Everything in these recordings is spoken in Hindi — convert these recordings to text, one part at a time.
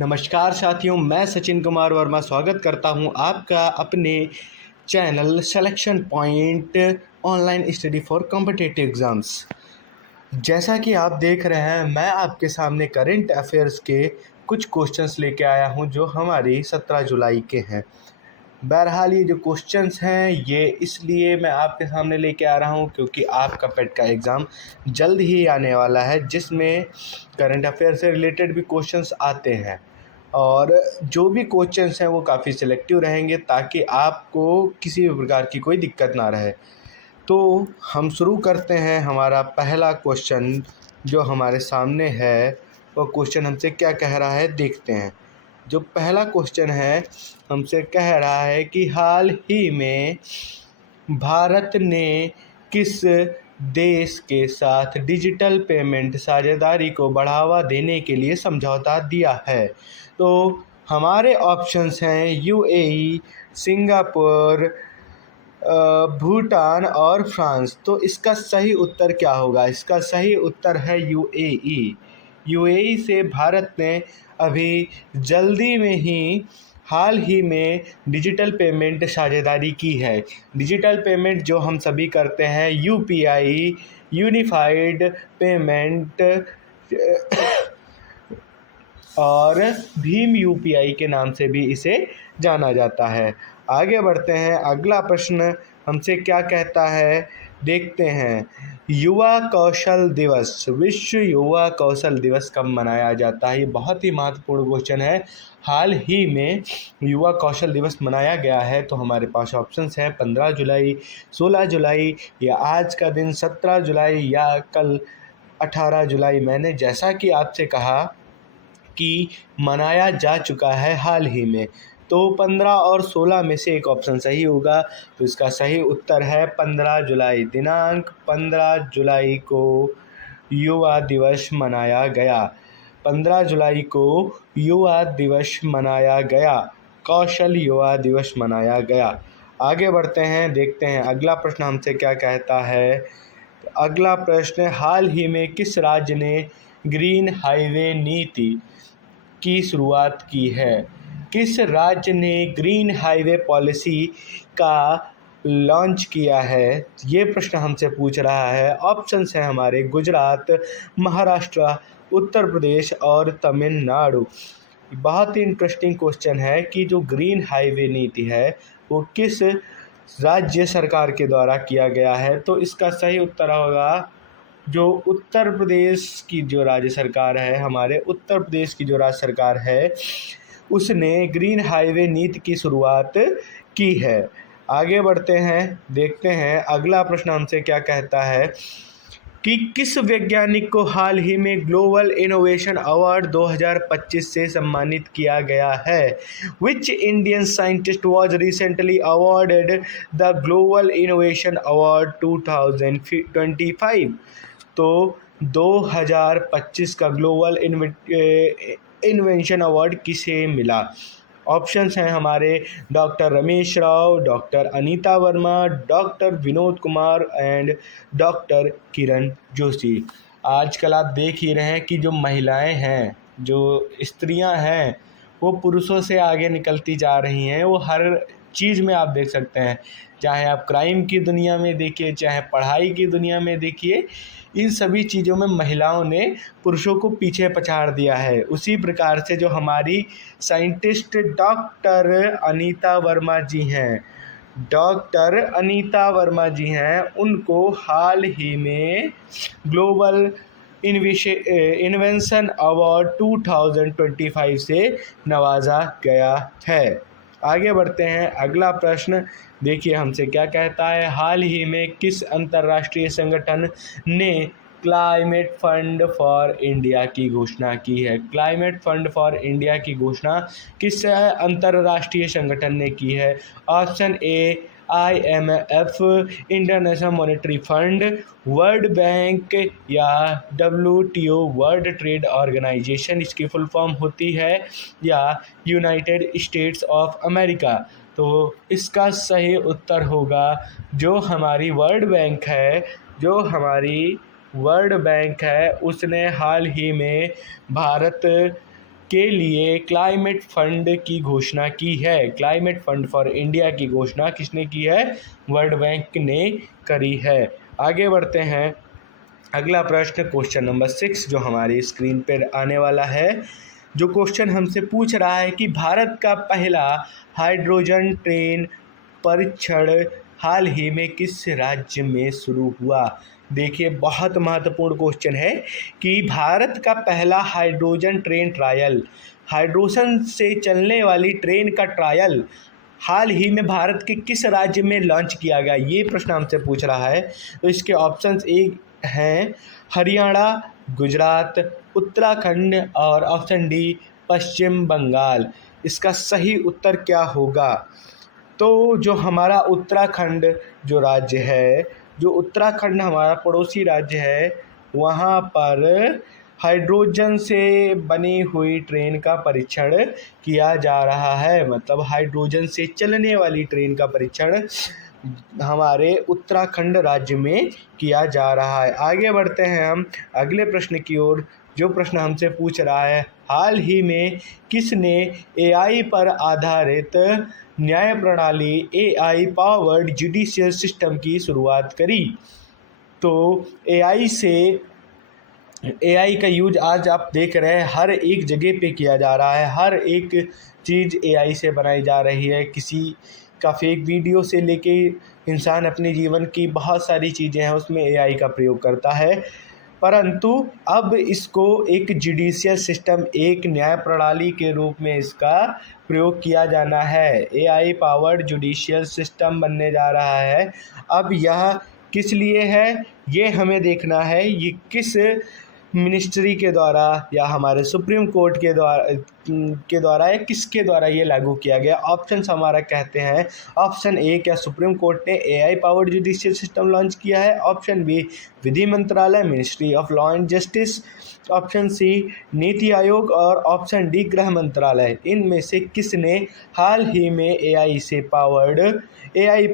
नमस्कार साथियों, मैं सचिन कुमार वर्मा स्वागत करता हूं आपका अपने channel selection point online study for competitive exams. जैसा कि आप देख रहे हैं, मैं आपके सामने करंट अफेयर्स के कुछ क्वेश्चंस लेके आया हूं जो हमारी 17 जुलाई के हैं। बहरहाल ये जो क्वेश्चंस हैं ये इसलिए मैं आपके सामने लेके आ रहा हूँ क्योंकि आपका पेट का एग्ज़ाम जल्द ही आने वाला है, जिसमें करंट अफेयर से रिलेटेड भी क्वेश्चंस आते हैं और जो भी क्वेश्चंस हैं वो काफ़ी सिलेक्टिव रहेंगे ताकि आपको किसी भी प्रकार की कोई दिक्कत ना रहे। तो हम शुरू करते हैं। हमारा पहला क्वेश्चन जो हमारे सामने है वो क्वेश्चन हमसे क्या कह रहा है, देखते हैं। जो पहला क्वेश्चन है हमसे कह रहा है कि हाल ही में भारत ने किस देश के साथ डिजिटल पेमेंट साझेदारी को बढ़ावा देने के लिए समझौता दिया है। तो हमारे ऑप्शंस हैं यूएई, सिंगापुर, भूटान और फ्रांस। तो इसका सही उत्तर क्या होगा? इसका सही उत्तर है यूएई। यूएई से भारत ने अभी जल्दी में ही हाल ही में डिजिटल पेमेंट साझेदारी की है। डिजिटल पेमेंट जो हम सभी करते हैं, यूपीआई, यूनिफाइड पेमेंट और भीम यूपीआई के नाम से भी इसे जाना जाता है। आगे बढ़ते हैं। अगला प्रश्न हमसे क्या कहता है, देखते हैं। युवा कौशल दिवस, विश्व युवा कौशल दिवस कब मनाया जाता है? ये बहुत ही महत्वपूर्ण क्वेश्चन है। हाल ही में युवा कौशल दिवस मनाया गया है। तो हमारे पास ऑप्शंस हैं 15 जुलाई, 16 जुलाई या आज का दिन 17 जुलाई या कल 18 जुलाई। मैंने जैसा कि आपसे कहा कि मनाया जा चुका है हाल ही में, तो 15 और 16 में से एक ऑप्शन सही होगा। तो इसका सही उत्तर है 15 जुलाई। दिनांक 15 जुलाई को युवा दिवस मनाया गया। 15 जुलाई को युवा दिवस मनाया गया, कौशल युवा दिवस मनाया गया। आगे बढ़ते हैं, देखते हैं अगला प्रश्न हमसे क्या कहता है। तो अगला प्रश्न, हाल ही में किस राज्य ने ग्रीन हाईवे नीति की शुरुआत की है? किस राज्य ने ग्रीन हाईवे पॉलिसी का लॉन्च किया है? ये प्रश्न हमसे पूछ रहा है। ऑप्शंस हैं हमारे गुजरात, महाराष्ट्र, उत्तर प्रदेश और तमिलनाडु। बहुत ही इंटरेस्टिंग क्वेश्चन है कि जो ग्रीन हाईवे नीति है वो किस राज्य सरकार के द्वारा किया गया है? तो इसका सही उत्तर होगा जो उत्तर प्रदेश की जो राज्य सरकार है, हमारे उत्तर प्रदेश की जो राज्य सरकार है उसने ग्रीन हाईवे नीति की शुरुआत की है। आगे बढ़ते हैं, देखते हैं अगला प्रश्न हमसे क्या कहता है कि किस वैज्ञानिक को हाल ही में ग्लोबल इनोवेशन अवार्ड 2025 से सम्मानित किया गया है? Which Indian scientist was recently awarded the global innovation award 2025? तो 2025 का ग्लोबल इन्वेंशन अवार्ड किसे मिला? ऑप्शंस हैं हमारे doctor Ramesh Rao, doctor Anita Verma, doctor Vinod Kumar and doctor Kiran Joshi. आजकल आप देख ही रहे हैं कि जो महिलाएं हैं, जो स्त्रियां हैं, वो पुरुषों से आगे निकलती जा रही हैं। वो हर चीज़ में आप देख सकते हैं, चाहे आप क्राइम की दुनिया में देखिए, चाहे पढ़ाई की दुनिया में देखिए, इन सभी चीज़ों में महिलाओं ने पुरुषों को पीछे पछाड़ दिया है। उसी प्रकार से जो हमारी साइंटिस्ट डॉक्टर अनीता वर्मा जी हैं, डॉक्टर अनीता वर्मा जी हैं, उनको हाल ही में ग्लोबल इन्वेंशन अवार्ड 2025 से नवाजा गया है। आगे बढ़ते हैं, अगला प्रश्न देखिए हमसे क्या कहता है। हाल ही में किस अंतर्राष्ट्रीय संगठन ने क्लाइमेट फंड फॉर इंडिया की घोषणा की है? क्लाइमेट फंड फॉर इंडिया की घोषणा किस अंतर्राष्ट्रीय संगठन ने की है? Option A IMF, international monetary fund, world bank या WTO वर्ल्ड ट्रेड ऑर्गेनाइजेशन इसकी फुल फॉर्म होती है, या यूनाइटेड स्टेट्स ऑफ अमेरिका। तो इसका सही उत्तर होगा जो हमारी वर्ल्ड बैंक है, जो हमारी वर्ल्ड बैंक है उसने हाल ही में भारत के लिए क्लाइमेट फंड की घोषणा की है? क्लाइमेट फंड फॉर इंडिया की घोषणा किसने की है? वर्ल्ड बैंक ने करी है। आगे बढ़ते हैं, अगला प्रश्न क्वेश्चन नंबर 6 जो हमारी स्क्रीन पर आने वाला है। जो क्वेश्चन हमसे पूछ रहा है कि भारत का पहला हाइड्रोजन ट्रेन परीक्षण हाल ही में किस राज्य में शुरू हुआ? देखिए, बहुत महत्वपूर्ण क्वेश्चन है कि भारत का पहला हाइड्रोजन ट्रेन ट्रायल, हाइड्रोजन से चलने वाली ट्रेन का ट्रायल हाल ही में भारत के किस राज्य में लॉन्च किया गया, ये प्रश्न हमसे पूछ रहा है। तो इसके ऑप्शंस एक हैं हरियाणा, गुजरात, उत्तराखंड और ऑप्शन डी पश्चिम बंगाल। इसका सही उत्तर क्या होगा? तो जो हमारा उत्तराखंड जो राज्य है, जो उत्तराखंड हमारा पड़ोसी राज्य है, वहाँ पर हाइड्रोजन से बनी हुई ट्रेन का परीक्षण किया जा रहा है। मतलब हाइड्रोजन से चलने वाली ट्रेन का परीक्षण हमारे उत्तराखंड राज्य में किया जा रहा है। आगे बढ़ते हैं हम अगले प्रश्न की ओर। जो प्रश्न हमसे पूछ रहा है, हाल ही में किसने एआई पर आधारित न्याय प्रणाली एआई पावर्ड जुडिशियल सिस्टम की शुरुआत करी? तो एआई का यूज आज आप देख रहे हैं हर एक जगह पे किया जा रहा है। हर एक चीज़ एआई से बनाई जा रही है। किसी का फेक वीडियो से लेके इंसान अपने जीवन की बहुत सारी चीज़ें हैं उसमें एआई का प्रयोग करता है। परंतु अब इसको एक जुडिशियल सिस्टम, एक न्याय प्रणाली के रूप में इसका प्रयोग किया जाना है। एआई पावर्ड जुडिशियल सिस्टम बनने जा रहा है। अब यह किस लिए है ये हमें देखना है। ये किस मिनिस्ट्री के द्वारा या हमारे सुप्रीम कोर्ट के द्वारा या किसके द्वारा ये लागू किया गया? ऑप्शंस हमारा कहते हैं, ऑप्शन ए, क्या सुप्रीम कोर्ट ने AI powered judicial system launch किया है? ऑप्शन बी, विधि मंत्रालय, ministry of law and justice. Option C, NITI Aayog. और ऑप्शन डी, गृह मंत्रालय। इनमें से किसने हाल ही में AI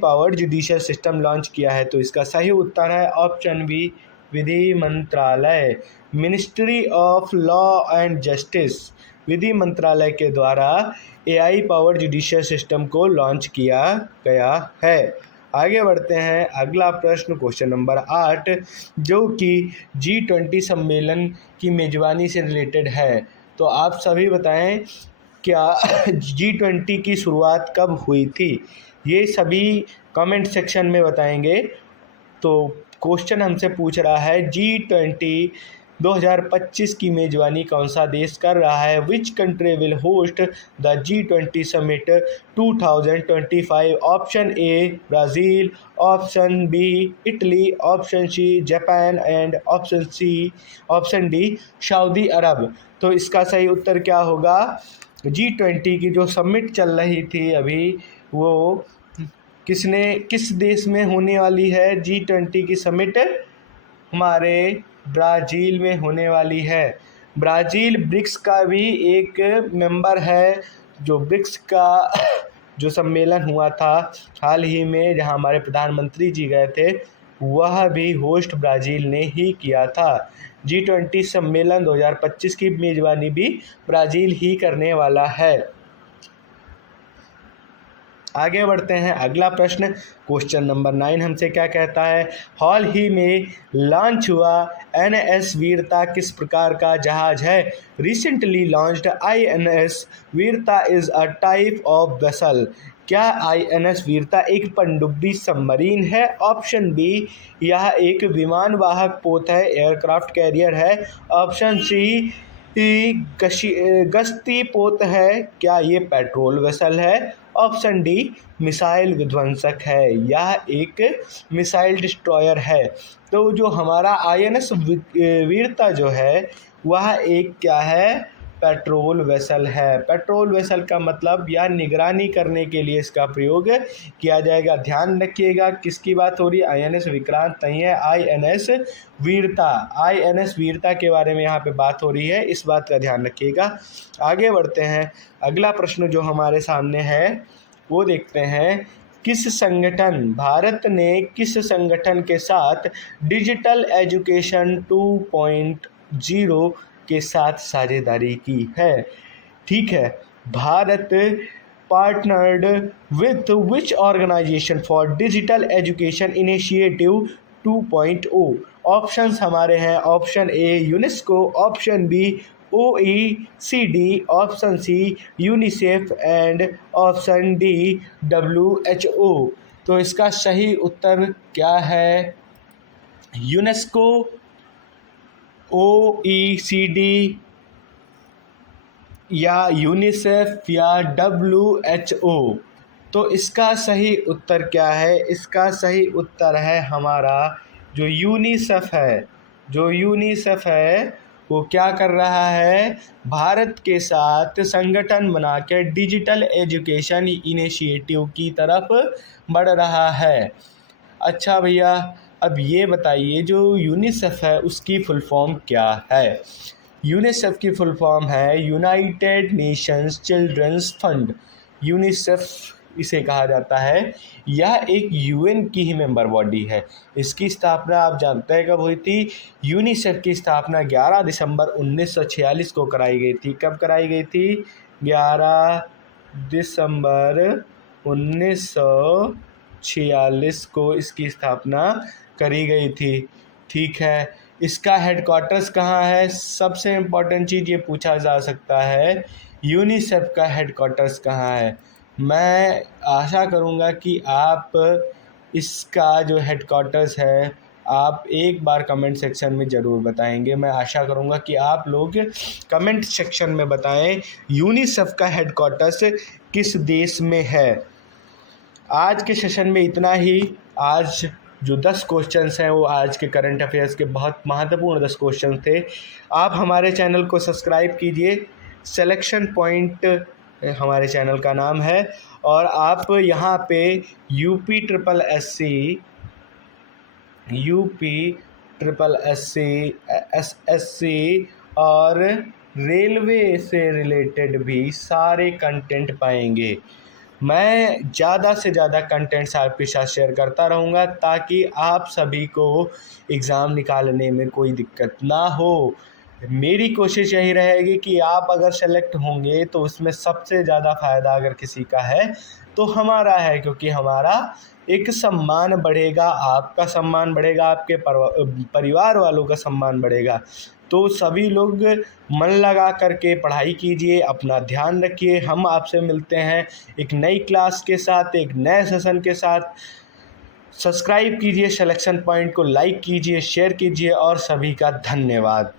powered judicial system launch किया है? तो इसका सही उत्तर है ऑप्शन बी, विधि मंत्रालय, ministry of law and justice. विधि मंत्रालय के द्वारा एआई पावर्ड जुडिशियल सिस्टम को लॉन्च किया गया है। आगे बढ़ते हैं, अगला प्रश्न क्वेश्चन नंबर 8 जो कि G20 सम्मेलन की मेज़बानी से रिलेटेड है। तो आप सभी बताएं, क्या G20 की शुरुआत कब हुई थी? ये सभी कमेंट सेक्शन में बताएंगे। तो क्वेश्चन हमसे पूछ रहा है G20 2025 की मेजबानी कौन सा देश कर रहा है? Which country will host the G20 summit 2025? Option A Brazil, option B Italy, option C Japan and option D Saudi Arabia. तो इसका सही उत्तर क्या होगा? G20 की जो समिट चल रही थी अभी, वो किस देश में होने वाली है? G20 की समिट हमारे ब्राज़ील में होने वाली है। ब्राज़ील ब्रिक्स का भी एक मेंबर है। जो ब्रिक्स का जो सम्मेलन हुआ था हाल ही में, जहां हमारे प्रधानमंत्री जी गए थे, वह भी होस्ट ब्राज़ील ने ही किया था। G20 सम्मेलन 2025 की मेज़बानी भी ब्राज़ील ही करने वाला है। आगे बढ़ते हैं, अगला प्रश्न क्वेश्चन नंबर 9 हमसे क्या कहता है? हाल ही में लॉन्च हुआ NS वीरता किस प्रकार का जहाज है? रिसेंटली लॉन्च्ड INS वीरता is a type of vessel. क्या INS वीरता एक पनडुब्बी सबमरीन है? ऑप्शन बी, यह एक विमान वाहक पोत है, एयरक्राफ्ट कैरियर है। ऑप्शन सी, गश्ती पोत है। क्या ये पेट्रोल वेसल है? ऑप्शन डी, मिसाइल विध्वंसक है। यह एक मिसाइल डिस्ट्रॉयर है। तो जो हमारा INS वीरता जो है वह एक क्या है? पेट्रोल वेसल है। पेट्रोल वेसल का मतलब या निगरानी करने के लिए इसका प्रयोग किया जाएगा। ध्यान रखिएगा किसकी बात हो रही है? INS विक्रांत नहीं है, INS वीरता। INS वीरता के बारे में यहाँ पे बात हो रही है, इस बात का ध्यान रखिएगा। आगे बढ़ते हैं, अगला प्रश्न जो हमारे सामने है वो देखते हैं। भारत ने किस संगठन के साथ डिजिटल एजुकेशन 2.0 के साथ साझेदारी की है? ठीक है। Bharat partnered with which organisation for digital education initiative 2.0। Options हमारे हैं, option A UNESCO, option B OECD, option C UNICEF and option D WHO। तो इसका सही उत्तर क्या है? यूनेस्को, OECD या यूनिसेफ या WHO। तो इसका सही उत्तर क्या है? इसका सही उत्तर है हमारा जो यूनिसेफ है। जो यूनिसेफ है वो क्या कर रहा है? भारत के साथ संगठन बना के डिजिटल एजुकेशन इनिशिएटिव की तरफ बढ़ रहा है। अच्छा भैया, अब ये बताइए जो यूनिसेफ है उसकी फुल फॉर्म क्या है? यूनिसेफ की फुल फॉर्म है United Nations Children's Fund. UNICEF इसे कहा जाता है। यह एक यूएन की ही मेंबर बॉडी है। इसकी स्थापना आप जानते हैं कब हुई थी? यूनिसेफ की स्थापना 11 दिसंबर 1946 को कराई गई थी। कब कराई गई थी? 11 दिसंबर 1946 को इसकी स्थापना करी गई थी। ठीक है। इसका हेडक्वार्टर्स कहाँ है? सबसे इम्पोर्टेंट चीज़ ये पूछा जा सकता है, यूनिसेफ का हेडक्वार्टर्स कहाँ है? मैं आशा करूँगा कि आप इसका जो हेडक्वार्टर्स है आप एक बार कमेंट सेक्शन में ज़रूर बताएंगे। मैं आशा करूँगा कि आप लोग कमेंट सेक्शन में बताएं यूनिसेफ का हेडक्वार्टर्स किस देश में है। आज के सेशन में इतना ही। आज जो 10 क्वेश्चंस हैं वो आज के करंट अफेयर्स के बहुत महत्वपूर्ण 10 क्वेश्चन थे। आप हमारे चैनल को सब्सक्राइब कीजिए। सिलेक्शन पॉइंट हमारे चैनल का नाम है और आप यहाँ पे यूपी ट्रिपल एसएससी और रेलवे से रिलेटेड भी सारे कंटेंट पाएंगे। मैं ज़्यादा से ज़्यादा कंटेंट्स आपके साथ शेयर करता रहूँगा ताकि आप सभी को एग्ज़ाम निकालने में कोई दिक्कत ना हो। मेरी कोशिश यही रहेगी कि आप अगर सेलेक्ट होंगे तो उसमें सबसे ज़्यादा फ़ायदा अगर किसी का है तो हमारा है, क्योंकि हमारा एक सम्मान बढ़ेगा, आपका सम्मान बढ़ेगा, आपके परिवार वालों का सम्मान बढ़ेगा। तो सभी लोग मन लगा करके पढ़ाई कीजिए, अपना ध्यान रखिए। हम आपसे मिलते हैं एक नई क्लास के साथ, एक नए सेशन के साथ। सब्सक्राइब कीजिए, सिलेक्शन पॉइंट को लाइक कीजिए, शेयर कीजिए और सभी का धन्यवाद।